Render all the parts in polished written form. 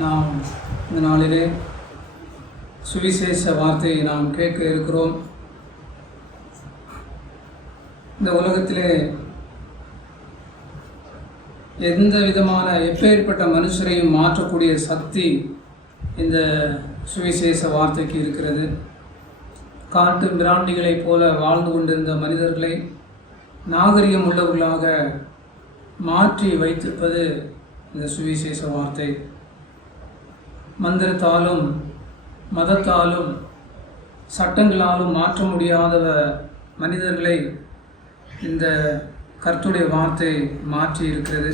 நாம் இந்த நாளிலே சுவிசேஷ வார்த்தையை நாம் கேட்க இருக்கிறோம். இந்த உலகத்திலே எந்த விதமான எப்பேற்பட்ட மனுஷரையும் மாற்றக்கூடிய சக்தி இந்த சுவிசேஷ வார்த்தைக்கு இருக்கிறது. காட்டு பிராண்டிகளைப் போல வாழ்ந்து கொண்டிருந்த மனிதர்களை நாகரிகம் உள்ளவர்களாக மாற்றி வைத்திருப்பது இந்த சுவிசேஷ வார்த்தை. மந்திரத்தாலும் மதத்தாலும் சட்டங்களாலும் மாற்ற முடியாத மனிதர்களை இந்த கர்த்தருடைய வார்த்தை மாற்றி இருக்கிறது.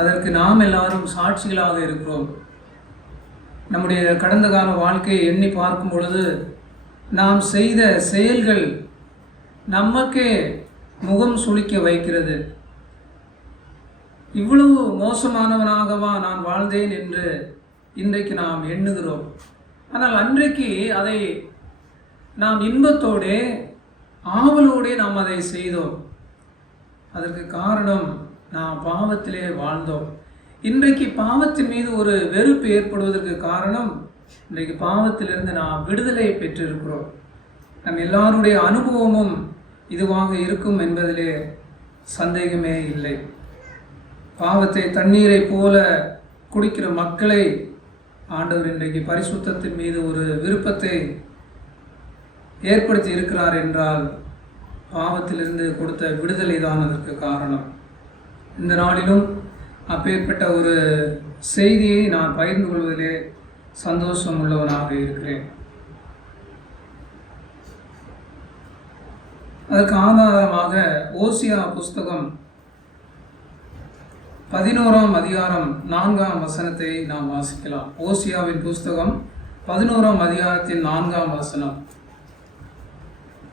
அதற்கு நாம் எல்லாரும் சாட்சிகளாக இருக்கிறோம். நம்முடைய கடந்த கால வாழ்க்கையை எண்ணி பார்க்கும் பொழுது நாம் செய்த செயல்கள் நமக்கே முகம் சுளிக்க வைக்கிறது. இவ்வளவு மோசமானவனாகவா நான் வாழ்ந்தேன் என்று இன்றைக்கு நாம் எண்ணுகிறோம். ஆனால் அன்றைக்கு அதை நாம் இன்பத்தோடே ஆவலோடே நாம் அதை செய்தோம். அதற்கு காரணம் நாம் பாவத்திலே வாழ்ந்தோம். இன்றைக்கு பாவத்தின் மீது ஒரு வெறுப்பு ஏற்படுவதற்கு காரணம் இன்றைக்கு பாவத்திலிருந்து நாம் விடுதலை பெற்றிருக்கிறோம். நம் எல்லாருடைய அனுபவமும் இதுவாக இருக்கும் என்பதிலே சந்தேகமே இல்லை. பாவத்தை தண்ணீரை போல குடிக்கிற மக்களை ஆண்டவர் இன்றைக்கு பரிசுத்தத்தின் மீது ஒரு விருப்பத்தை ஏற்படுத்தி இருக்கிறார் என்றால் பாவத்திலிருந்து கொடுத்த விடுதலை தான் அதற்கு காரணம். இந்த நாளிலும் அப்பேற்பட்ட ஒரு செய்தியை நான் பகிர்ந்து கொள்வதிலே சந்தோஷம் உள்ளவனாக இருக்கிறேன். அதற்கு ஆதாரமாக ஓசியா புஸ்தகம் 11ஆம் அதிகாரம் 4ஆம் வசனத்தை நாம் வாசிக்கலாம். ஓசியாவின் புஸ்தகம் 11ஆம் அதிகாரத்தின் 4ஆம் வசனம்.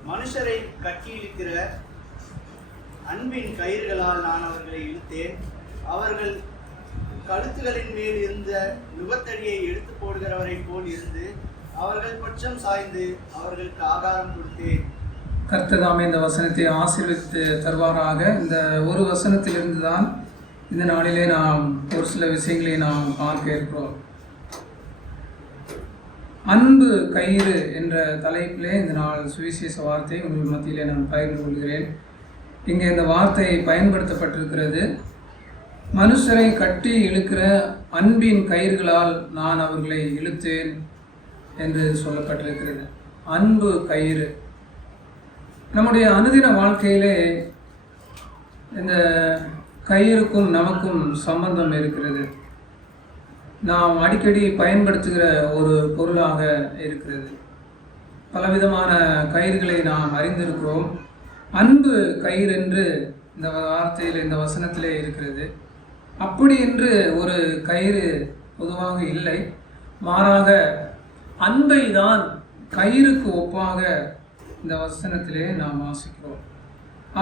மனுஷரை கட்டியிருக்கிற அன்பின் கயிர்களால் நான் அவர்களை இழுத்தேன். அவர்கள் கழுத்துகளின் மேல் இருந்த நுகத்தடியை எடுத்து போடுகிறவரை போல் இருந்து அவர்கள் பட்சம் சாய்ந்து அவர்களுக்கு ஆகாரம் கொடுத்தேன். கர்த்ததாமே இந்த வசனத்தை ஆசீர்வதித்து தருவாராக. இந்த ஒரு வசனத்திலிருந்து தான் இந்த நாளிலே நாம் ஒரு சில விஷயங்களை நாம் பார்க்க இருக்கிறோம். அன்பு கயிறு என்ற தலைப்பிலே இந்த நாள் சுவிசேஷ வார்த்தை உங்கள் மத்தியிலே நான் பகிர்ந்து கொள்கிறேன். இங்கே இந்த வார்த்தை பயன்படுத்தப்பட்டிருக்கிறது. மனுஷரை கட்டி இழுக்கிற அன்பின் கயிறுகளால் நான் அவர்களை இழுத்தேன் என்று சொல்லப்பட்டிருக்கிறது. அன்பு கயிறு நம்முடைய அனுதின வாழ்க்கையிலே இந்த கயிறுக்கும் நமக்கும் சம்பந்தம் இருக்கிறது. நாம் அடிக்கடி பயன்படுத்துகிற ஒரு பொருளாக இருக்கிறது. பலவிதமான கயிறுகளை நாம் அறிந்திருக்கிறோம். அன்பு கயிறு என்று இந்த வார்த்தையில் இந்த வசனத்திலே இருக்கிறது. அப்படி என்று ஒரு கயிறு பொதுவாக இல்லை. மாறாக அன்பை தான் கயிறுக்கு ஒப்பாக இந்த வசனத்திலே நாம் வாசிக்கிறோம்.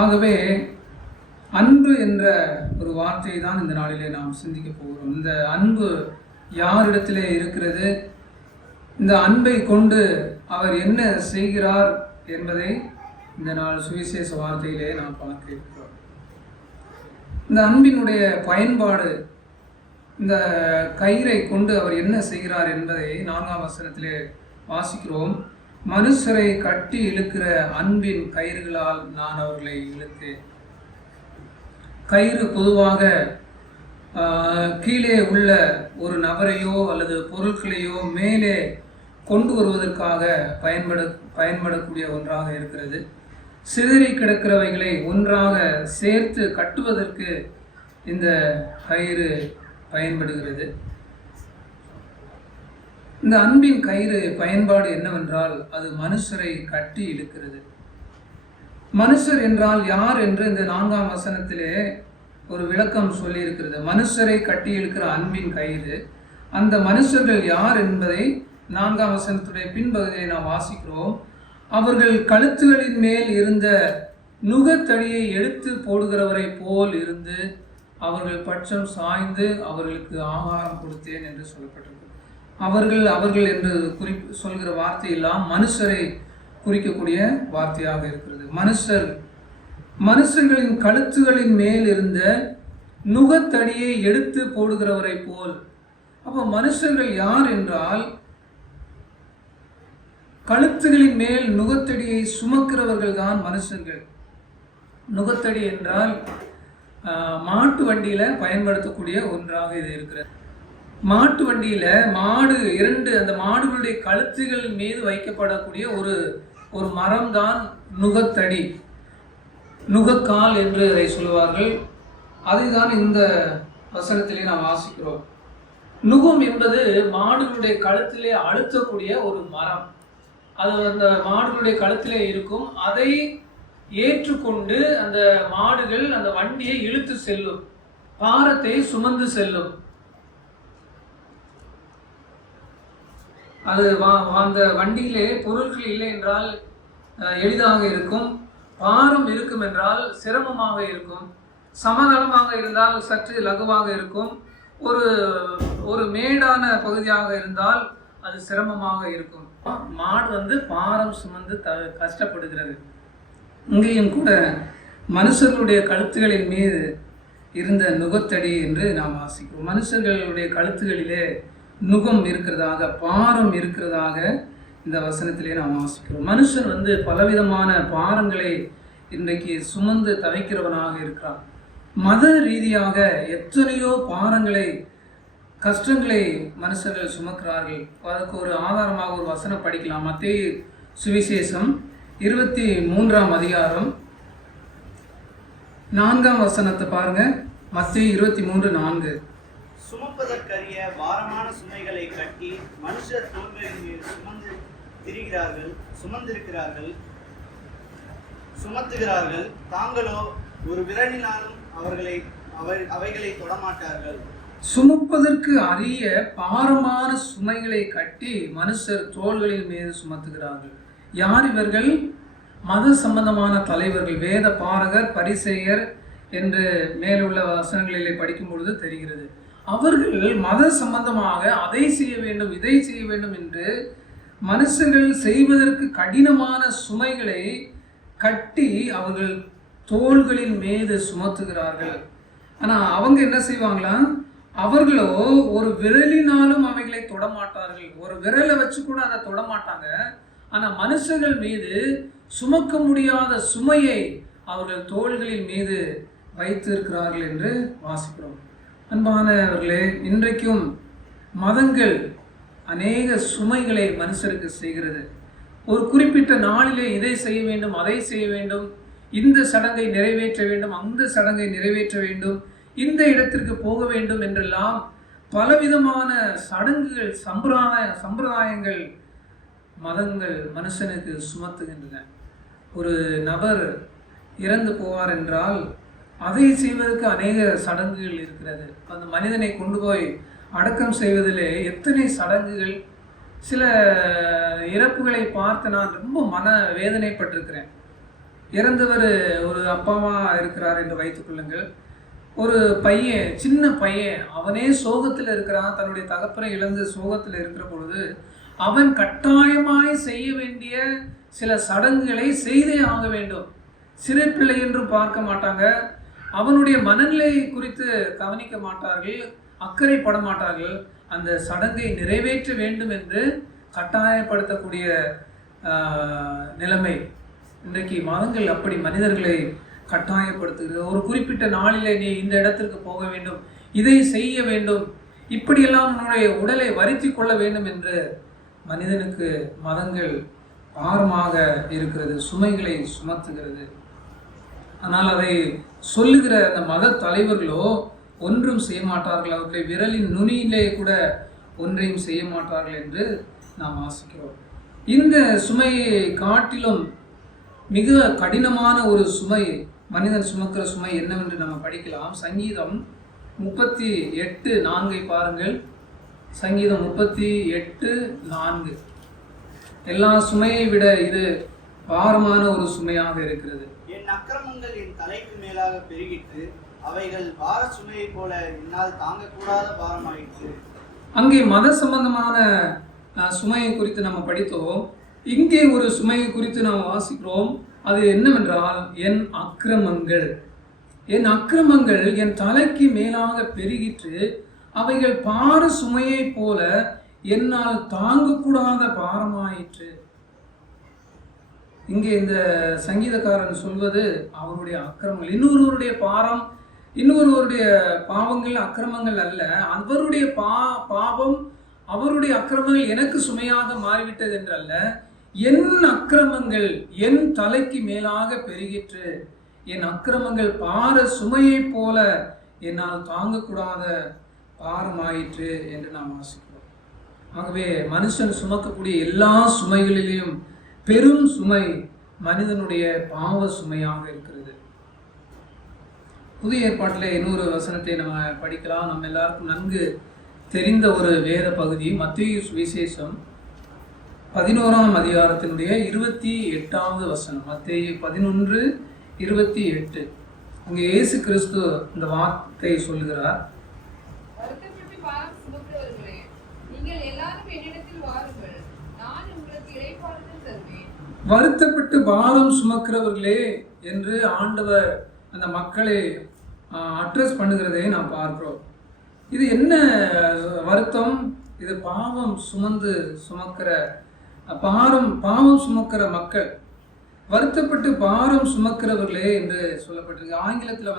ஆகவே அன்பு என்ற ஒரு வார்த்தையை தான் இந்த நாளிலே நாம் சிந்திக்க போகிறோம். இந்த அன்பு யாரிடத்திலே இருக்கிறது, இந்த அன்பை கொண்டு அவர் என்ன செய்கிறார் என்பதை இந்த நாள் சுவிசேஷ வார்த்தையிலே நாம் பார்க்க இருக்கிறோம். இந்த அன்பினுடைய பயன்பாடு, இந்த கயிறை கொண்டு அவர் என்ன செய்கிறார் என்பதை 4ஆம் வசனத்திலே வாசிக்கிறோம். மனுஷரை கட்டி இழுக்கிற அன்பின் கயிறுகளால் நான் அவர்களை இழுத்தேன். கயிறு பொதுவாக கீழே உள்ள ஒரு நபரையோ அல்லது பொருட்களையோ மேலே கொண்டு வருவதற்காக பயன்படக்கூடிய ஒன்றாக இருக்கிறது. சிதறி கிடக்கிறவைகளை ஒன்றாக சேர்த்து கட்டுவதற்கு இந்த கயிறு பயன்படுகிறது. இந்த அன்பின் கயிறு பயன்பாடு என்னவென்றால் அது மனுஷரை கட்டி இழுக்கிறது. மனுஷர் என்றால் யார் என்று இந்த 4ஆம் வசனத்திலே ஒரு விளக்கம் சொல்லி இருக்கிறது. மனுஷரை கட்டி இழுக்கிற அன்பின் கயிறு, அந்த மனுஷர்கள் யார் என்பதை 4ஆம் வசனத்துடைய பின்பகுதியை நாம் வாசிக்கிறோம். அவர்கள் கழுத்துகளின் மேல் இருந்த நுகத்தடியை எடுத்து போடுகிறவரை போல் இருந்து அவர்கள் பட்சம் சாய்ந்து அவர்களுக்கு ஆகாரம் கொடுத்தேன் என்று சொல்லப்பட்டிருக்கிறது. அவர்கள் என்று சொல்கிற வார்த்தையெல்லாம் மனுஷரை குறிக்கக்கூடிய வார்த்தையாக இருக்கிறது. மனுஷர்களின் கழுத்துகளின் மேல் இருந்த நுகத்தடியை எடுத்து போடுகிறவரை போல் அப்போ மனுஷர்கள் யார் என்றால் கழுத்துகளின் மேல் நுகத்தடியை சுமக்கிறவர்கள் தான் மனுஷர்கள். நுகத்தடி என்றால் மாட்டு வண்டியில் பயன்படுத்தக்கூடிய ஒன்றாக இது இருக்கிறது. மாட்டு வண்டியில் மாடு அந்த மாடுகளுடைய கழுத்துகள் மீது வைக்கப்படக்கூடிய ஒரு மரம் தான் நுகத்தடி, நுகக்கால் என்று அதை சொல்லுவார்கள். அதை தான் இந்த வசனத்திலே நாம் வாசிக்கிறோம். நுகம் என்பது மாடுகளுடைய கழுத்திலே அழுத்தக்கூடிய ஒரு மரம். அது அந்த மாடுகளுடைய கழுத்திலே இருக்கும். அதை ஏற்றுக்கொண்டு அந்த மாடுகள் அந்த வண்டியை இழுத்து செல்லும், பாரத்தை சுமந்து செல்லும். அது அந்த வண்டியிலே பொருட்கள் இல்லை என்றால் எளிதாக இருக்கும், பாரம் இருக்கும் என்றால் சிரமமாக இருக்கும், சமதளமாக இருந்தால் சற்று லகுவாக இருக்கும், ஒரு மேடான பகுதியாக இருந்தால் அது சிரமமாக இருக்கும். மாடு பாரம் சுமந்து கஷ்டப்படுகிறது. இங்கேயும் கூட மனுஷர்களுடைய கழுத்துகளின் மீது இருந்த நுகத்தடி என்று நாம் வாசிக்கிறோம். மனுஷர்களுடைய கழுத்துகளிலே நுகம் இருக்கிறதாக, பாரம் இருக்கிறதாக இந்த வசனத்திலே நாம் வாசிக்கிறோம். மனுஷன் பலவிதமான பாரங்களை இன்றைக்கு சுமந்து தவிக்கிறவனாக இருக்கிறான். மத ரீதியாக எத்தனையோ பாரங்களை, கஷ்டங்களை மனுஷர்கள் சுமக்கிறார்கள். அதுக்கு ஒரு ஆதாரமாக ஒரு வசனம் படிக்கலாம். மத்தேயு சுவிசேஷம் 23ஆம் அதிகாரம் 4ஆம் வசனத்தை பாருங்க. மத்தேயு 23:4. சுமப்பதற்கரிய பாரமான சுமைகளை கட்டி மனுஷர் தோள்களின் மேல் சுமத்துகிறார்கள். தாங்களோ ஒரு விரலினாலும் அவைகளை தொடமாட்டார்கள். சுமப்பதற்கு அரிய பாரமான சுமைகளை கட்டி மனுஷர் தோள்களின் மீது சுமத்துகிறார்கள். யார் இவர்கள்? மத சம்பந்தமான தலைவர்கள், வேத பாரகர், பரிசேயர் என்று மேலுள்ள வசனங்களிலே படிக்கும் பொழுது தெரிகிறது. அவர்கள் மத சம்பந்தமாக அதை செய்ய வேண்டும், இதை செய்ய வேண்டும் என்று மனுஷர்கள் செய்வதற்கு கடினமான சுமைகளை கட்டி அவர்கள் தோள்களின் மீது சுமத்துகிறார்கள். ஆனால் அவங்க என்ன செய்வாங்களா? அவர்களோ ஒரு விரலினாலும் அவைகளை தொடமாட்டார்கள். ஒரு விரலை வச்சு கூட அதை தொடமாட்டாங்க. ஆனால் மனுஷர்கள் மீது சுமக்க முடியாத சுமையை அவர்கள் தோள்களின் மீது வைத்து இருக்கிறார்கள் என்று வாசிக்கிறோம். அன்பானவர்களே, இன்றைக்கும் மதங்கள் அநேக சுமைகளை மனுஷருக்கு செய்கிறது. ஒரு குறிப்பிட்ட நாளிலே இதை செய்ய வேண்டும், அதை செய்ய வேண்டும், இந்த சடங்கை நிறைவேற்ற வேண்டும், அந்த சடங்கை நிறைவேற்ற வேண்டும், இந்த இடத்திற்கு போக வேண்டும் என்றெல்லாம் பலவிதமான சடங்குகள், சம்பிரதாயங்கள் மதங்கள் மனுஷனுக்கு சுமத்துகின்றன. ஒரு நபர் இறந்து போவார் என்றால் அதை செய்வதற்கு அநேக சடங்குகள் இருக்கிறது. அந்த மனிதனை கொண்டு போய் அடக்கம் செய்வதிலே எத்தனை சடங்குகள். சில இறப்புகளை பார்த்து நான் ரொம்ப மன வேதனைப்பட்டிருக்கிறேன். இறந்தவர் ஒரு அப்பாவாக இருக்கிறார் என்று வைத்துக்கொள்ளுங்கள். ஒரு பையன், சின்ன பையன், அவனே சோகத்தில் இருக்கிறான். தன்னுடைய தகப்பனை இழந்து சோகத்தில் இருக்கிற பொழுது அவன் கட்டாயமாய் செய்ய வேண்டிய சில சடங்குகளை செய்தே ஆக வேண்டும். சிறு பிள்ளை என்றும் பார்க்க மாட்டாங்க. அவனுடைய மனநிலை குறித்து கவனிக்க மாட்டார்கள், அக்கறைப்பட மாட்டார்கள். அந்த சடங்கை நிறைவேற்ற வேண்டும் என்று கட்டாயப்படுத்தக்கூடிய நிலைமை இன்றைக்கு மதங்கள் அப்படி மனிதர்களை கட்டாயப்படுத்துகிறது. ஒரு குறிப்பிட்ட நாளிலே நீ இந்த இடத்திற்கு போக வேண்டும், இதை செய்ய வேண்டும், இப்படியெல்லாம் உன்னுடைய உடலை வருத்தி கொள்ள வேண்டும் என்று மனிதனுக்கு மதங்கள் பாரமாக இருக்கிறது, சுமைகளை சுமத்துகிறது. ஆனால் அதை சொல்லுகிற அந்த மத தலைவர்களோ ஒன்றும் செய்ய மாட்டார்கள். அவர்களை விரலின் நுனியிலே கூட ஒன்றையும் செய்ய மாட்டார்கள் என்று நாம் வாசிக்கிறோம். இந்த சுமையை காட்டிலும் மிக கடினமான ஒரு சுமை மனிதன் சுமக்கிற சுமை என்னவென்று நம்ம படிக்கலாம். சங்கீதம் 38:4 பாருங்கள். சங்கீதம் 38:4. எல்லா சுமையை விட இது பாரமான ஒரு சுமையாக இருக்கிறது. என் அக்கிரமங்கள் என் தலைக்கு மேலாக பெருகிட்டு அவைகள் பார சுமையை போல என்னால் தாங்கக்கூடாத பாரமாயிற்று. அங்கே மத சம்பந்தமான சுமையை குறித்து நம்ம படித்தோம். இங்கே ஒரு சுமையை குறித்து நாம் வாசிக்கிறோம். அது என்னவென்றால், என் அக்கிரமங்கள் என் தலைக்கு மேலாக பெருகிட்டு அவைகள் பார சுமையை போல என்னால் தாங்கக்கூடாத பாரமாயிற்று. இங்கே இந்த சங்கீதக்காரன் சொல்வது அவருடைய அக்கிரமங்கள், இன்னொருவருடைய பாரம், இன்னொருவருடைய பாவங்கள் அக்கிரமங்கள் அல்ல, அவருடைய பாவம் அவருடைய அக்கிரமங்கள் எனக்கு சுமையாக மாறிவிட்டது என்றல்ல, என் அக்கிரமங்கள் என் தலைக்கு மேலாக பெருகிற்று, என் அக்கிரமங்கள் பார சுமையை போல என்னால் தாங்கக்கூடாத பாரமாயிற்று என்று நாம் வாசிக்கிறோம். ஆகவே மனுஷன் சுமக்கக்கூடிய எல்லா சுமைகளிலும் பெரும் சுமை மனிதனுடைய பாவ சுமையாக இருக்கிறது. புதிய ஏற்பாட்டில் இன்னொரு வசனத்தை நம்ம படிக்கலாம். நம்ம எல்லாருக்கும் நன்கு தெரிந்த ஒரு வேத பகுதி மத்தேயு சுவிசேஷம் 11ஆம் அதிகாரத்தினுடைய 28வது வசனம். மத்தேயு 11:28. அங்கே இயேசு கிறிஸ்து இந்த வார்த்தை சொல்லுகிறார். வருத்தப்பட்டு பாரம் சுமக்கிறவர்களே என்று ஆண்டவர் அந்த மக்களை அட்ரஸ் பண்ணுகிறதை நாம் பார்க்கிறோம். இது என்ன வருத்தம்? இது பாவம் சுமக்கிற பாவம் சுமக்கிற மக்கள், வருத்தப்பட்டு பாரம் சுமக்கிறவர்களே என்று சொல்லப்பட்டிருக்கு. ஆங்கிலத்தில்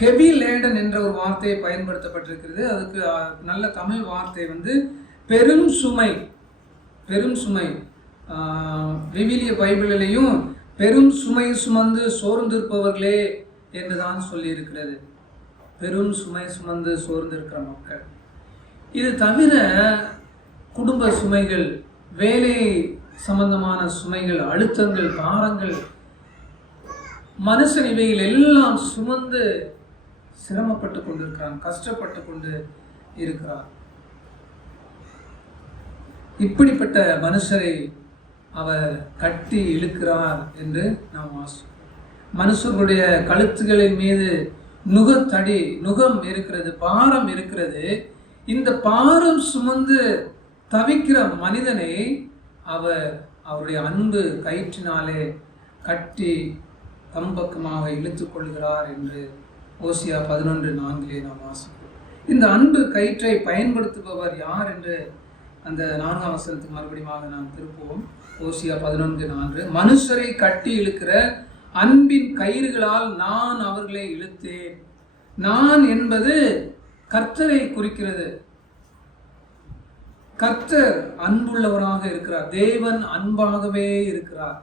ஹெவி லேடன் என்ற ஒரு வார்த்தையை பயன்படுத்தப்பட்டிருக்கிறது. அதுக்கு நல்ல தமிழ் வார்த்தை பெரும் சுமை. பெரும் சுமை விவிலிய பைபிளிலையும் பெரும் சுமை சுமந்து சோர்ந்திருப்பவர்களே என்றுதான் சொல்லியிருக்கிறது. பெரும் சுமை சுமந்து சோர்ந்திருக்கிற மக்கள். இது தவிர குடும்ப சுமைகள், வேலை சம்பந்தமான சுமைகள், அழுத்தங்கள், பாரங்கள், மனுஷன் இவைகள் எல்லாம் சுமந்து சிரமப்பட்டு கொண்டிருக்கிறான், கஷ்டப்பட்டு கொண்டு இருக்கிறார். இப்படிப்பட்ட மனுஷரை அவர் கட்டி இழுக்கிறார் என்று நாம் வாசிக்கிறோம். மனுஷர்களுடைய கழுத்துகளின் மீது நுகம் இருக்கிறது, பாரம் இருக்கிறது. இந்த பாரம் சுமந்து தவிக்கிற மனிதனை அவருடைய அன்பு கயிற்றினாலே கட்டி கம்பக்கமாக இழுத்து கொள்கிறார் என்று ஓசியா 11:4 நாம் வாசிக்கிறோம். இந்த அன்பு கயிற்றை பயன்படுத்துபவர் யார் என்று அந்த 4ஆம் வசனத்துக்கு மறுபடியும் நாம் திருப்புவோம். ஓசியா 11:4. மனுஷரை கட்டி இழுக்கிற அன்பின் கயிறுகளால் நான் அவர்களை இழுத்தேன். நான் என்பது கர்த்தரை குறிக்கிறது. கர்த்தர் அன்புள்ளவராக இருக்கிறார். தேவன் அன்பாகவே இருக்கிறார்.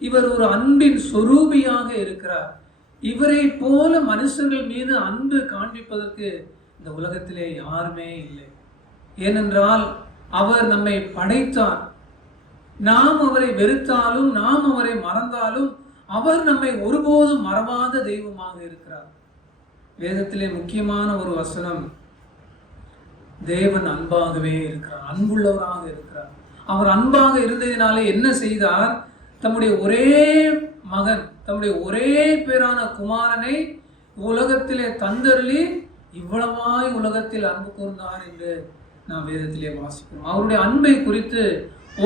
இவர் ஒரு அன்பின் சொரூபியாக இருக்கிறார். இவரை போல மனுஷர்கள் மீது அன்பு காண்பிப்பதற்கு இந்த உலகத்திலே யாருமே இல்லை. ஏனென்றால் அவர் நம்மை படைத்தார். நாம் அவரை வெறுத்தாலும், நாம் அவரை மறந்தாலும், அவர் நம்மை ஒருபோதும் மறவாத தெய்வமாக இருக்கிறார். வேதத்திலே முக்கியமான ஒரு வசனம், தேவன் அன்பாகவே இருக்கிறார், அன்புள்ளவராக இருக்கிறார். அவர் அன்பாக இருந்ததினாலே என்ன செய்தார்? தம்முடைய ஒரே மகன், தம்முடைய ஒரே பேரான குமாரனை உலகத்திலே தந்தருளி இவ்வளவாய் உலகத்தில் அன்பு கூர்ந்தார் என்று நாம் வேதத்திலே வாசிக்கிறோம். அவருடைய அன்பை குறித்து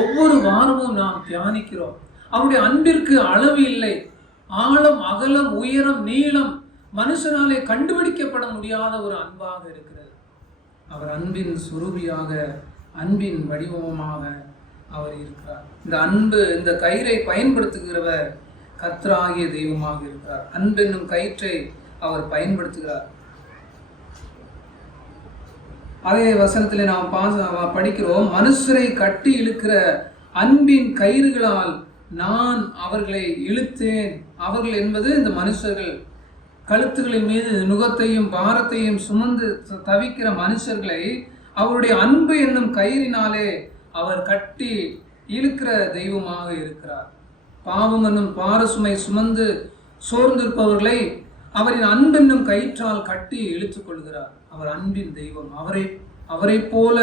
ஒவ்வொரு வாரமும் நாம் தியானிக்கிறோம். அவருடைய அன்பிற்கு அளவு இல்லை. ஆழம், அகலம், உயரம், நீளம் மனுஷனாலே கண்டுபிடிக்கப்பட முடியாத ஒரு அன்பாக இருக்கிறது. அவர் அன்பின் சுரூபியாக, அன்பின் வடிவமாக அவர் இருக்கிறார். இந்த அன்பு, இந்த கயிறை பயன்படுத்துகிறவர் கர்த்தராகிய தெய்வமாக இருக்கிறார். அன்பென்னும் கயிற்றை அவர் பயன்படுத்துகிறார். அதே வசனத்தில் நாம் படிக்கிறோம், மனுஷரை கட்டி இழுக்கிற அன்பின் கயிறுகளால் நான் அவர்களை இழுத்தேன். அவர்கள் என்பது இந்த மனுஷர்கள், கழுத்துகளின் மீது நுகத்தையும் பாரத்தையும் சுமந்து தவிக்கிற மனுஷர்களை அவருடைய அன்பு என்னும் கயிறினாலே அவர் கட்டி இழுக்கிற தெய்வமாக இருக்கிறார். பாவம் என்னும் பாரசுமை சுமந்து சோர்ந்திருப்பவர்களை அவரின் அன்பென்னும் கயிற்றால் கட்டி இழுத்துக் கொள்கிறார். அவர் அன்பின் தெய்வம். அவரை போல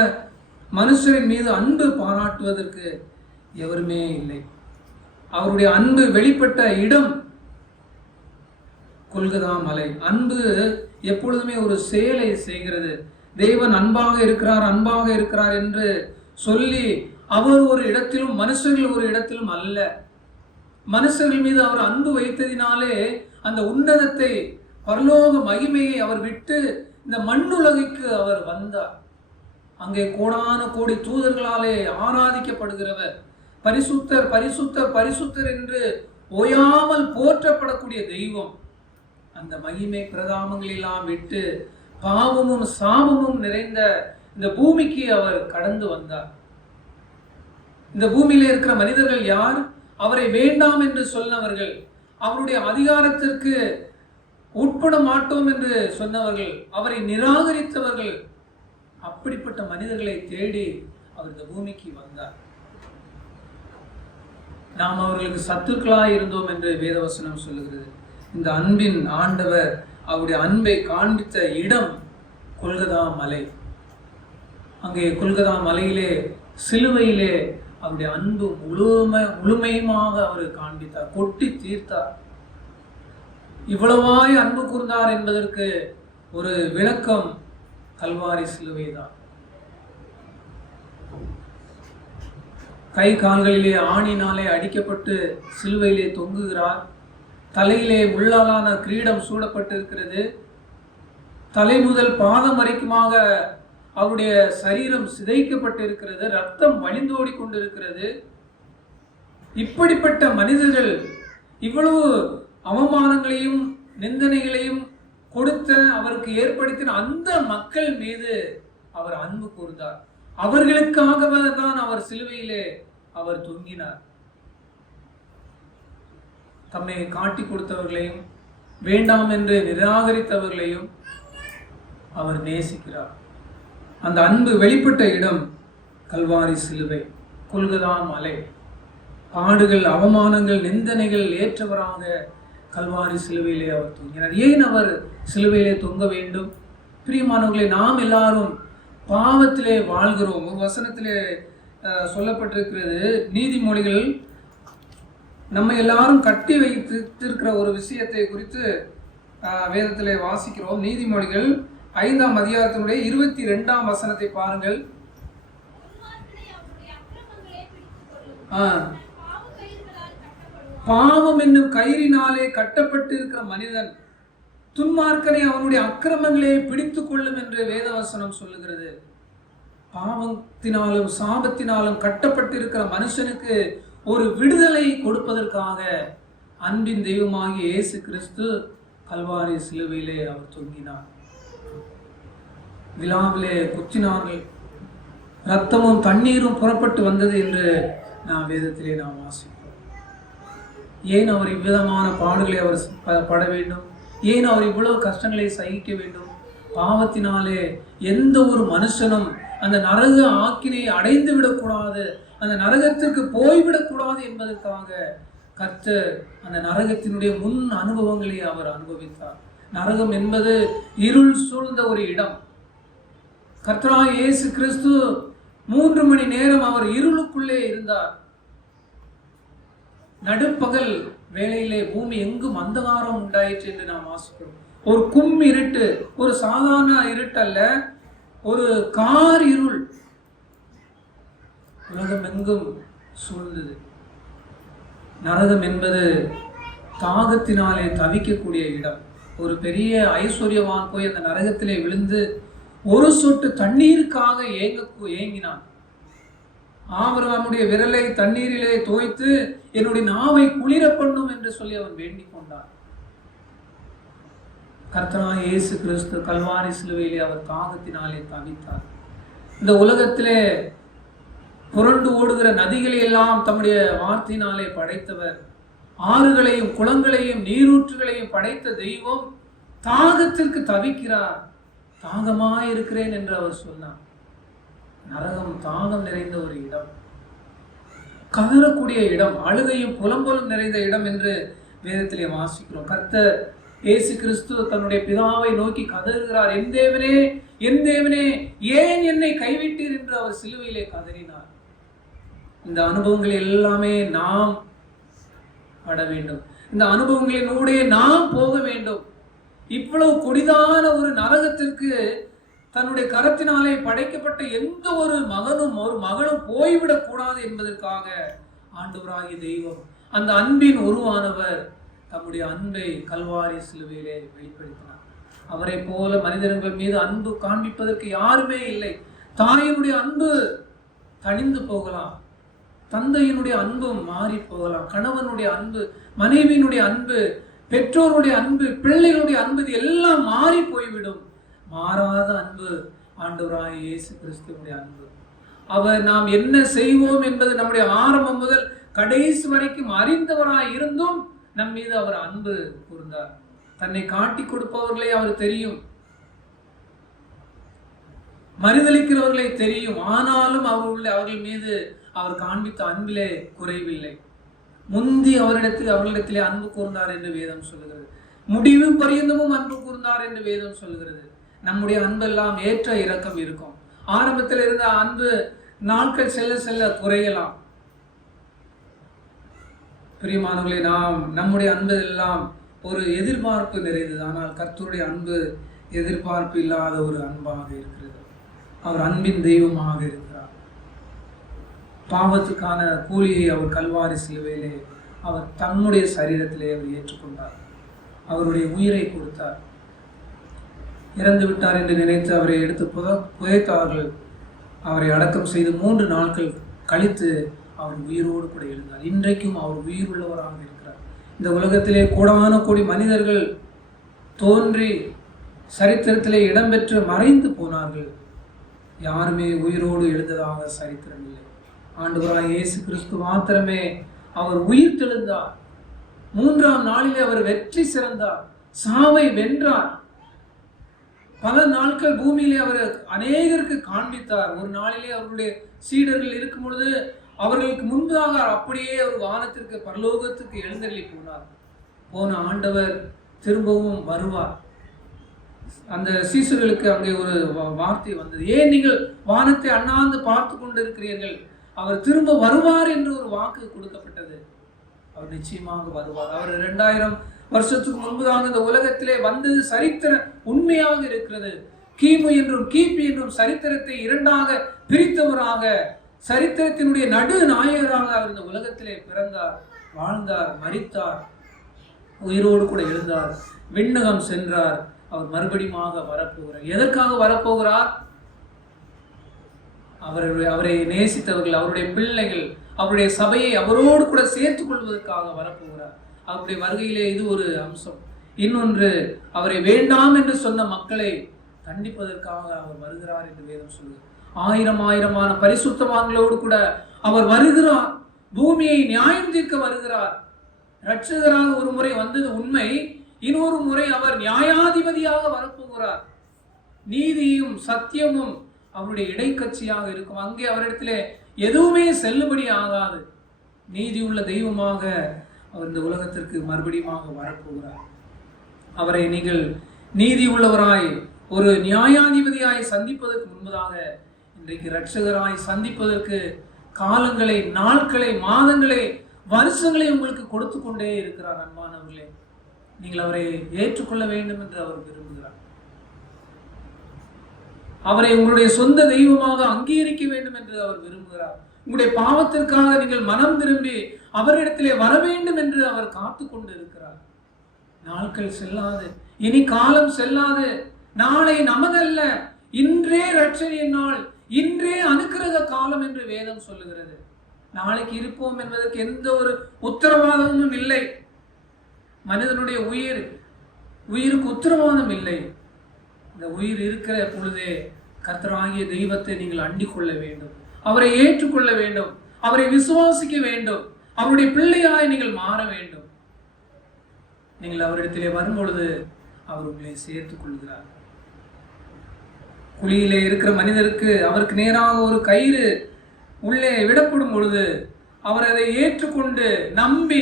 மனுஷரின் மீது அன்பு பாராட்டுவதற்கு எவருமே இல்லை. அவருடைய அன்பு வெளிப்பட்ட இடம் கொல்கதா மலை. அன்பு எப்பொழுதுமே ஒரு செயலை செய்கிறது. தேவன் அன்பாக இருக்கிறார், அன்பாக இருக்கிறார் என்று சொல்லி அவர் ஒரு இடத்திலும், மனுஷர்கள் ஒரு இடத்திலும் அல்ல. மனுஷர்கள் மீது அவர் அன்பு வைத்ததினாலே அந்த உன்னதத்தை, பரலோக மகிமையை அவர் விட்டு இந்த மண்ணுலகிற்கு அவர் வந்தார். அங்கே கோடான கோடி தூதர்களாலே ஆராதிக்கப்படுகிறவர், பரிசுத்தர் பரிசுத்தர் பரிசுத்தர் என்று ஓயாமல் போற்றப்படக்கூடிய தெய்வம். அந்த மகிமை பிரதாபங்கள் எல்லாம் விட்டு பாவமும் சாபமும் நிறைந்த இந்த பூமிக்கு அவர் கடந்து வந்தார். இந்த பூமியில இருக்கிற மனிதர்கள் யார்? அவரை வேண்டாம் என்று சொன்னவர்கள், அவருடைய அதிகாரத்திற்கு உட்பட மாட்டோம் என்று சொன்னவர்கள், அவரை நிராகரித்தவர்கள். அப்படிப்பட்ட மனிதர்களை தேடி அவர் இந்த பூமிக்கு வந்தார். நாம் அவர்களுக்கு சத்துருக்களாய் இருந்தோம் என்று வேதவசனம் சொல்லுகிறது. இந்த அன்பின் ஆண்டவர் அவருடைய அன்பை காண்பித்த இடம் கொல்கதா மலை. அங்கே கொல்கதா மலையிலே சிலுவையிலே அவருடைய அன்பு முழுமையுமாக அவர் காண்பித்தார், கொட்டி தீர்த்தார். இவ்வளவாய் அன்பு கூர்ந்தார் என்பதற்கு ஒரு விளக்கம் கல்வாரி சிலுவை தான். கை கால்களிலே ஆணினாலே அடிக்கப்பட்டு சிலுவையிலே தொங்குகிறார். தலையிலே முள்ளாலான கிரீடம் சூடப்பட்டிருக்கிறது. தலை முதல் பாதம் வரைக்குமாக அவருடைய சரீரம் சிதைக்கப்பட்டிருக்கிறது. ரத்தம் வழிந்தோடி கொண்டிருக்கிறது. இப்படிப்பட்ட மனிதர்கள் இவ்வளவு அவமானங்களையும் நிந்தனைகளையும் கொடுத்த அவருக்கு ஏற்படுத்தின அந்த மக்கள் மீது அவர் அன்பு கூர்ந்தார். அவர்களுக்காகவே தான் அவர் சிலுவையிலே அவர் தொங்கினார். தம்மை காட்டி கொடுத்தவர்களையும் வேண்டாம் என்று நிராகரித்தவர்களையும் அவர் நேசிக்கிறார். அந்த அன்பு வெளிப்பட்ட இடம் கல்வாரி சிலுவை, கொல்கதா மலை. பாடுகள், அவமானங்கள், நிந்தனைகள் ஏற்றவராக கல்வாரி சிலுவையிலே அவர் தொங்கினார். ஏன் அவர் சிலுவையிலே தொங்க வேண்டும்? பிரியமானவர்களே, நாம் எல்லாரும் பாவத்திலே வாழ்கிறோம். ஒரு வசனத்திலே சொல்லப்பட்டிருக்கிறது, நீதிமொழிகள் நம்ம எல்லாரும் கட்டி வைத்திருக்கிற ஒரு விஷயத்தை குறித்து வேதத்திலே வாசிக்கிறோம். நீதிமொழிகள் 5ஆம் அதிகாரத்தினுடைய 22ஆம் வசனத்தை பாருங்கள். பாவம் என்னும் கயிறினாலே கட்டப்பட்டு இருக்கிற மனிதன் துன்மார்க்கனை அவனுடைய அக்கிரமங்களே பிடித்து கொள்ளும் என்று வேதவசனம் சொல்லுகிறது. பாவத்தினாலும் சாபத்தினாலும் கட்டப்பட்டு இருக்கிற மனுஷனுக்கு ஒரு விடுதலை கொடுப்பதற்காக அன்பின் தெய்வமாகிய இயேசு கிறிஸ்து கல்வாரி சிலுவையிலே அவர் தொங்கினார். விழாவிலே குத்தினார்கள், ரத்தமும் தண்ணீரும் புறப்பட்டு வந்தது என்று நாம் வேதத்திலே நாம் வாசிப்போம். ஏன் அவர் இவ்விதமான பாடுகளை அவர் பட வேண்டும்? ஏன் அவர் இவ்வளவு கஷ்டங்களை சகிக்க வேண்டும்? பாவத்தினாலே எந்த ஒரு மனுஷனும் அந்த நரக ஆக்கினை அடைந்து விடக்கூடாது, அந்த நரகத்திற்கு போய்விடக்கூடாது என்பதற்காக கர்த்தர் அந்த நரகத்தினுடைய முன் அனுபவங்களை அவர் அனுபவித்தார். நரகம் என்பது இருள் சூழ்ந்த ஒரு இடம். கர்த்தராகிய இயேசு கிறிஸ்து 3 மணி நேரம் அவர் இருளுக்குள்ளே இருந்தார். நடுப்பகல் வேளையிலே பூமி எங்கும் அந்தகாரம் உண்டாயிற்று என்று நாம் வாசிக்கிறோம். ஒரு கும் இருட்டு, ஒரு சாதாரண இருட்டு அல்ல, ஒரு கார் இருள் உலகம் எங்கும் சூழ்ந்தது. நரகம் என்பது தாகத்தினாலே தவிக்கக்கூடிய இடம். ஒரு பெரிய ஐஸ்வர்யவான் போய் அந்த நரகத்திலே விழுந்து ஒரு சொட்டு தண்ணீருக்காக ஏங்கினான். ஆபிரகாமுடைய விரலை தண்ணீரிலே தோய்த்து என்னுடைய நாவை குளிர பண்ணும் என்று சொல்லி அவன் வேண்டிக் கொண்டான். கர்த்தராகிய இயேசு கிறிஸ்து கல்வாரி சிலுவையிலே அவர் தாகத்தினாலே தவித்தார். இந்த உலகத்திலே புரண்டு ஓடுகிற நதிகளை எல்லாம் தம்முடைய வார்த்தையினாலே படைத்தவர். ஆறுகளையும் குளங்களையும் நீரூற்றுகளையும் படைத்த தெய்வம் தாகத்திற்கு தவிக்கிறார். தாகமாயிருக்கிறேன் என்று அவர் சொன்னார். நரகம் தாகம் நிறைந்த ஒரு இடம், கதறக்கூடிய இடம், அழுகையும் புலம்பலும் நிறைந்த இடம் என்று வேதத்திலே வாசிக்கிறோம். கர்த்தர் இயேசு கிறிஸ்து தன்னுடைய பிதாவை நோக்கி கதறுகிறார். என் தேவனே, என் தேவனே, ஏன் என்னை கைவிட்டீர் என்று அவர் சிலுவையிலே கதறினார். இந்த அனுபவங்கள் எல்லாமே நாம் பட வேண்டும். இந்த அனுபவங்களினூடே நாம் போக வேண்டும். இவ்வளவு கொடிதான ஒரு நரகத்திற்கு தன்னுடைய கரத்தினாலே படைக்கப்பட்ட எந்த ஒரு மகனும் ஒரு மகளும் போய்விடக் கூடாது என்பதற்காக ஆண்டவராகிய தெய்வம், அந்த அன்பின் உருவானவர் தம்முடைய அன்பை கல்வாரி சிலுவையிலே வெளிப்படுத்தினார். அவரை போல மனிதர்கள் மீது அன்பு காண்பிப்பதற்கு யாருமே இல்லை. தாயினுடைய அன்பு தணிந்து போகலாம், தந்தையினுடைய அன்பு மாறி போகலாம், கணவனுடைய அன்பு, மனைவியினுடைய அன்பு, பெற்றோருடைய அன்பு, பிள்ளைகளுடைய அன்பு, இது எல்லாம் மாறி போய்விடும். மாறாத அன்பு ஆண்டவராகிய இயேசு கிறிஸ்துவுடைய அன்பு. அவர் நாம் என்ன செய்வோம் என்பது நம்முடைய ஆரம்பம் முதல் கடைசி வரைக்கும் அறிந்தவராய் இருந்தும் நம் மீது அவர் அன்பு கூர்ந்தார். தன்னை காட்டி கொடுப்பவர்களே அவர் தெரியும், மறுதளிக்கிறவர்களை தெரியும். ஆனாலும் அவர்கள் மீது அவர் காண்பித்த அன்பிலே குறைவில்லை. முந்தி அவர்களிடத்திலே அன்பு கூர்ந்தார் என்று வேதம் சொல்லுகிறது. முடிவு பரியந்தமும் அன்பு கூர்ந்தார் என்று வேதம் சொல்லுகிறது. நம்முடைய அன்பெல்லாம் ஏற்ற இறக்கம் இருக்கும். ஆரம்பத்தில் இருந்த அன்பு நாட்கள் செல்ல செல்ல குறையலாம். பிரியமானவர்களே, நம்முடைய அன்பு எல்லாம் ஒரு எதிர்பார்ப்பு நிறைந்தது. ஆனால் கர்த்தருடைய அன்பு எதிர்பார்ப்பு இல்லாத ஒரு அன்பாக இருக்கிறது. அவர் அன்பின் தெய்வமாக இருக்கிறார். பாவத்துக்கான கூலியை அவர் கல்வாரி சிலுவையிலே அவர் தன்னுடைய சரீரத்திலே அவர் ஏற்றுக்கொண்டார். அவருடைய உயிரை கொடுத்தார். இறந்து விட்டார் என்று நினைத்து அவரை எடுத்து புதைத்தார்கள். அவரை அடக்கம் செய்து 3 நாட்கள் கழித்து அவர் உயிரோடு கூட எழுந்தார். இன்றைக்கும் அவர் உயிர் உள்ளவராக இருக்கிறார். இந்த உலகத்திலே கோடான கோடி மனிதர்கள் தோன்றி சரித்திரத்திலே இடம்பெற்று மறைந்து போனார்கள். யாருமே உயிரோடு எழுந்ததாக சரித்திரம் இல்லை. ஆண்டவராய் இயேசு கிறிஸ்து மாத்திரமே அவர் உயிர் தெழுந்தார். 3ஆம் நாளிலே அவர் வெற்றி சிறந்தார், சாவை வென்றார். பல நாட்கள் பூமியிலே அவர் அநேகருக்கு காண்பித்தார். ஒரு நாளிலே அவருடைய சீடர்கள் இருக்கும் பொழுது அவர்களுக்கு முன்பதாக அப்படியே அவர் வானத்திற்கு பரலோகத்துக்கு எழுந்தருளி போன ஆண்டவர் திரும்பவும் வருவார். அந்த சீசர்களுக்கு அங்கே ஒரு வார்த்தை வந்தது, ஏன் நீங்கள் வானத்தை அண்ணாந்து பார்த்து கொண்டிருக்கிறீர்கள்? அவர் திரும்ப வருவார் என்று ஒரு வாக்கு கொடுக்கப்பட்டது. அவர் நிச்சயமாக வருவார். அவர் 2000 வருஷத்துக்கு முன்புதாக இந்த உலகத்திலே வந்தது சரித்திரம் உண்மையாக இருக்கிறது. கிமு என்றும் கிபி என்றும் சரித்திரத்தை 2ஆக பிரித்தவராக, சரித்திரத்தினுடைய நடு நாயகராக அவர் இந்த உலகத்திலே பிறந்தார், வாழ்ந்தார், மரித்தார், உயிரோடு கூட எழுந்தார், விண்ணகம் சென்றார். அவர் மறுபடியுமாக வரப்போகிறார். எதற்காக வரப்போகிறார்? அவரை நேசித்தவர்கள், அவருடைய பிள்ளைகள், அவருடைய சபையை அவரோடு கூட சேர்த்துக் கொள்வதற்காக வரப்போகிறார். அவருடைய வருகையிலே இது ஒரு அம்சம். இன்னொன்று, அவரை வேண்டாம் என்று சொன்ன மக்களை கண்டிப்பதற்காக அவர் வருகிறார் என்று வேதம் சொல்லுகிறது. 1000 பரிசுத்தவான்களோடு கூட அவர் வருகிறார். பூமியை நியாயம் தீர்க்க வருகிறார். இரட்சகராக ஒரு முறை வந்தது உண்மை, இன்னொரு முறை அவர் நியாயாதிபதியாக வரப்போகிறார். நீதியும் சத்தியமும் அவருடைய இடைக்கட்சியாக இருக்கும். அங்கே அவரிடத்திலே எதுவுமே செல்லுபடி ஆகாது. நீதியுள்ள தெய்வமாக அவர் இந்த உலகத்திற்கு மறுபடியும் வரப்போகிறார். அவரை நீங்கள் நீதி உள்ளவராய் ஒரு நியாயாதிபதியாய் சந்திப்பதற்கு முன்பதாக இன்றைக்கு இரட்சகராய் சந்திப்பதற்கு காலங்களை, நாட்களை, மாதங்களை, வருஷங்களை உங்களுக்கு கொடுத்து கொண்டே இருக்கிறார். அன்பானவர்களே, நீங்கள் அவரை ஏற்றுக்கொள்ள வேண்டும் என்று அவர் விரும்புகிறார். அவரை உங்களுடைய சொந்த தெய்வமாக அங்கீகரிக்க வேண்டும் என்று அவர் விரும்புகிறார். உங்களுடைய பாவத்திற்காக நீங்கள் மனம் திரும்பி அவரிடத்திலே வர வேண்டும் என்று அவர் காத்து கொண்டு இருக்கிறார். நாட்கள் செல்லாது, இனி காலம் செல்லாது. நாளை நமதல்ல, இன்றே ரட்சணியின் நாள், இன்றே அனுக்கிரக காலம் என்று வேதம் சொல்லுகிறது. நாளைக்கு இருப்போம் என்பதற்கு எந்த ஒரு உத்தரவாதமும் இல்லை. மனிதனுடைய உயிருக்கு உத்தரவாதம் இல்லை. இந்த உயிர் இருக்கிற பொழுதே கர்த்தராகிய தெய்வத்தை நீங்கள் அண்டிக் கொள்ள வேண்டும், அவரை ஏற்றுக்கொள்ள வேண்டும், அவரை விசுவாசிக்க வேண்டும், அவருடைய பிள்ளையாய் நீங்கள் மாற வேண்டும். நீங்கள் அவரிடத்திலே வரும்பொழுது அவர் உங்களை சேர்த்துக் கொள்கிறார். குழியிலே இருக்கிற மனிதருக்கு அவருக்கு நேராக ஒரு கயிறு உள்ளே விடப்படும் பொழுது அவர் அதை ஏற்றுக்கொண்டு நம்பி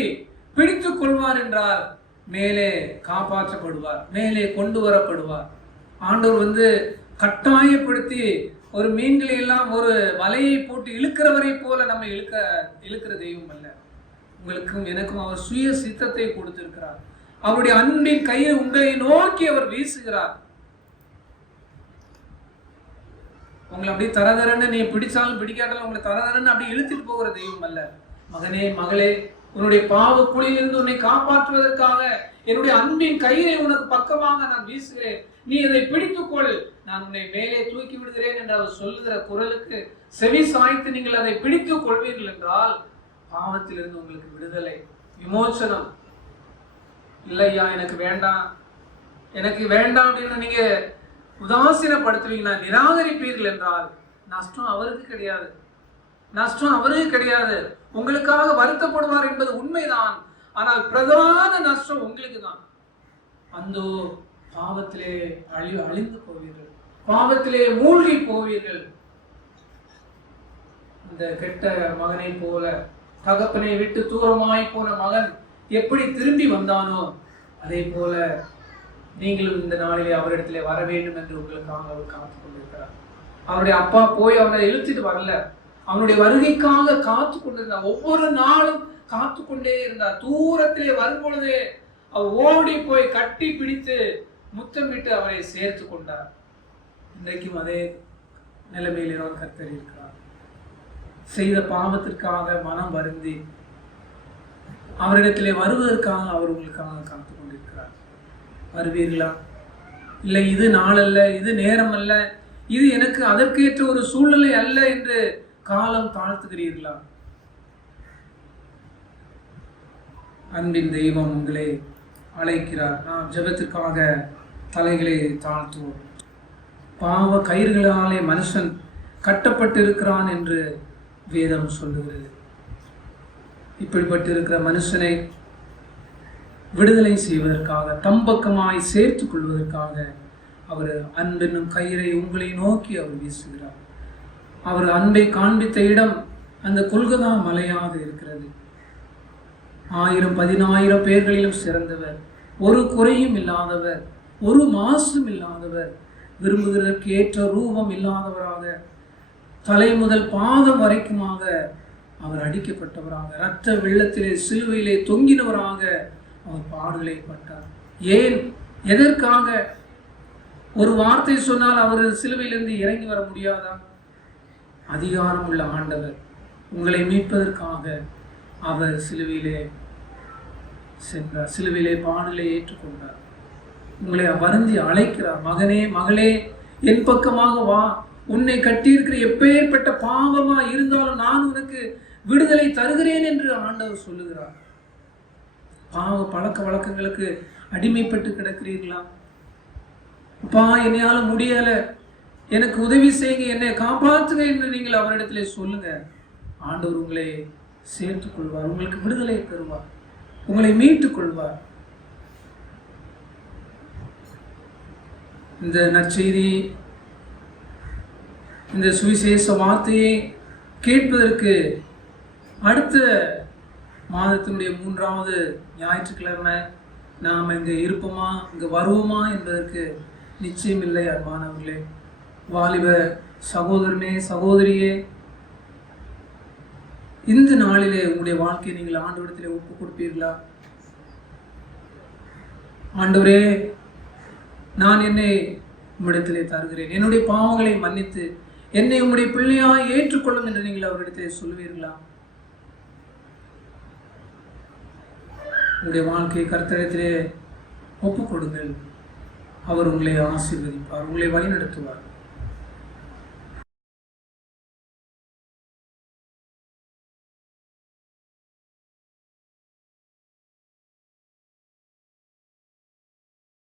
பிடித்துக் கொள்வார் என்றால் மேலே காப்பாற்றப்படுவார், மேலே கொண்டு வரப்படுவார். ஆண்டவர் கட்டாயப்படுத்தி ஒரு மீன்களை எல்லாம் ஒரு வலையை போட்டு இழுக்கிறவரை போல நம்ம இழுக்கிற தெய்வம் அல்ல. உங்களுக்கும் எனக்கும் அவர் சுய சித்தத்தை கொடுத்திருக்கிறார். அவருடைய அன்பின் கையை உங்களை நோக்கி அவர் வீசுகிறார். உங்களை அப்படி தரதரன்னு நீ பிடிச்சாலும் பிடிக்காட்டாலும் உங்களை தரதரன்னு அப்படி இழுத்துட்டு போகிற தெய்வம் அல்ல. மகனே, மகளே, உன்னுடைய பாவ குழியிலிருந்து உன்னை காப்பாற்றுவதற்காக என்னுடைய அன்பின் கயிறை உனக்கு பக்கமாக நான் வீசுகிறேன், நீ அதை பிடித்துக்கொள், நான் உன்னை மேலே தூக்கி விடுகிறேன் என்று அவர் சொல்லுகிற குரலுக்கு செவி சாய்த்து நீங்கள் அதை பிடித்துக் கொள்வீர்கள் என்றால் பாவத்திலிருந்து உங்களுக்கு விடுதலை, விமோசனம். இல்லையா எனக்கு வேண்டாம், எனக்கு வேண்டாம் அப்படின்னு நீங்க உதாசீனப்படுத்துவீங்களா, நிராகரிப்பீர்கள் என்றால் நஷ்டம் அவருக்கு கிடையாது, நஷ்டம் அவருக்கு கிடையாது. உங்களுக்காக வருத்தப்படுவார் என்பது உண்மைதான், ஆனால் பிரதான நஷ்டம் உங்களுக்கு தான். அந்த பாவத்திலே அழிந்து போவீர்கள், பாவத்திலே மூழ்கி போவீர்கள். இந்த கெட்ட மகனை போல, தகப்பனை விட்டு தூரமாய் போன மகன் எப்படி திரும்பி வந்தானோ அதே போல நீங்களும் இந்த நாளிலே அவரிடத்திலே வர வேண்டும் என்று உங்களுக்காக அவர் காத்துக் கொண்டிருக்கிறார். அவருடைய அப்பா போய் அவனை இழுத்துட்டு வரல, அவனுடைய வருகைக்காக காத்து கொண்டிருந்தார். ஒவ்வொரு நாளும் காத்து கொண்டே இருந்தார். தூரத்திலே வரும்பொழுதே அவர் ஓடி போய் கட்டி பிடித்து முத்தமிட்டு அவரை சேர்த்து கொண்டார். இன்றைக்கும் அதே நிலைமையில் அவர் கர்த்தர் இருக்கிறார். செய்த பாவத்திற்காக மனம் வருந்தி அவரிடத்திலே வருவதற்காக அவர் உங்களுக்காக காத்து கொண்டிருக்கிறார். வருவீர்களா? இல்லை இது நாள் அல்ல, இது நேரம் அல்ல, இது எனக்கு அதற்கேற்ற ஒரு சூழ்நிலை அல்ல என்று காலம் தாழ்த்துகிறீர்களா? அன்பின் தெய்வம் உங்களை அழைக்கிறார். நாம் ஜெபத்திற்காக தலைகளை தாழ்த்துவோம். பாவ கயிறுகளாலே மனுஷன் கட்டப்பட்டு இருக்கிறான் என்று வேதம் சொல்லுகிறது. இப்படிப்பட்டு இருக்கிற மனுஷனை விடுதலை செய்வதற்காக, தம்பக்கமாய் சேர்த்துக் கொள்வதற்காக அவர் அன்பென்னும் கயிறை உங்களை நோக்கி அவர் வீசுகிறார். அவர் அன்பை காண்பித்த இடம் அந்த கொல்கதா மலையாக இருக்கிறது. 1000-10000 பேர்களிலும் சிறந்தவர், ஒரு குறையும் இல்லாதவர், ஒரு மாசும் இல்லாதவர், விரும்புகிறதற்கு ஏற்ற ரூபம் இல்லாதவராக, தலை முதல் பாதம் வரைக்குமாக அவர் அடிக்கப்பட்டவராக, இரத்த வெள்ளத்திலே சிலுவையிலே தொங்கினவராக அவர் பாடுகளை பட்டார். ஏன், எதற்காக? ஒரு வார்த்தை சொன்னால் அவர் சிலுவையிலிருந்து இறங்கி வர முடியாதா? அதிகாரம் உள்ள ஆண்டவர் உங்களை மீட்பதற்காக அவர் சிலுவையிலே சென்றார், சிலுவையிலே பாடலை ஏற்றுக்கொண்டார். உங்களை வருந்தி அழைக்கிறார். மகனே, மகளே, என் பக்கமாக வா, உன்னை கட்டியிருக்கிற எப்பேற்பட்ட பாவமா இருந்தாலும் நான் உனக்கு விடுதலை தருகிறேன் என்று ஆண்டவர் சொல்லுகிறார். பாவ பழக்க வழக்கங்களுக்கு அடிமைப்பட்டு கிடக்கிறீர்களா? அப்பா, என்னையால முடியல, எனக்கு உதவி செய்யுங்க, என்னை காப்பாற்றுங்க என்று நீங்கள் அவரிடத்திலே சொல்லுங்க. ஆண்டவர் உங்களை சேர்த்துக் கொள்வார், உங்களுக்கு விடுதலை தருவார், உங்களை மீட்டுக் கொள்வார். இந்த நற்செய்தி, இந்த சுவிசேஷ வார்த்தையை கேட்பதற்கு அடுத்த மாதத்தினுடைய 3வது ஞாயிற்றுக்கிழமை நாம் இங்கே இருப்போமா, இங்கே வருவோமா என்பதற்கு நிச்சயம் இல்லை. அன்பானவர்களே, வாலிப சகோதரனே, சகோதரியே, இந்த நாளிலே உங்களுடைய வாழ்க்கையை நீங்கள் ஆண்டவரிடத்திலே ஒப்பு கொடுப்பீர்களா? ஆண்டவரே, நான் என்னை உம்மிடத்திலே தருகிறேன், என்னுடைய பாவங்களை மன்னித்து என்னை உம்முடைய பிள்ளையாய் ஏற்றுக்கொள்ளும் என்று நீங்கள் அவரிடத்திலே சொல்லுவீர்களா? உங்களுடைய வாழ்க்கையை கர்த்தரிடத்திலே ஒப்புக் கொடுங்கள். அவர் உங்களை ஆசீர்வதிப்பார், உங்களை வழிநடத்துவார்.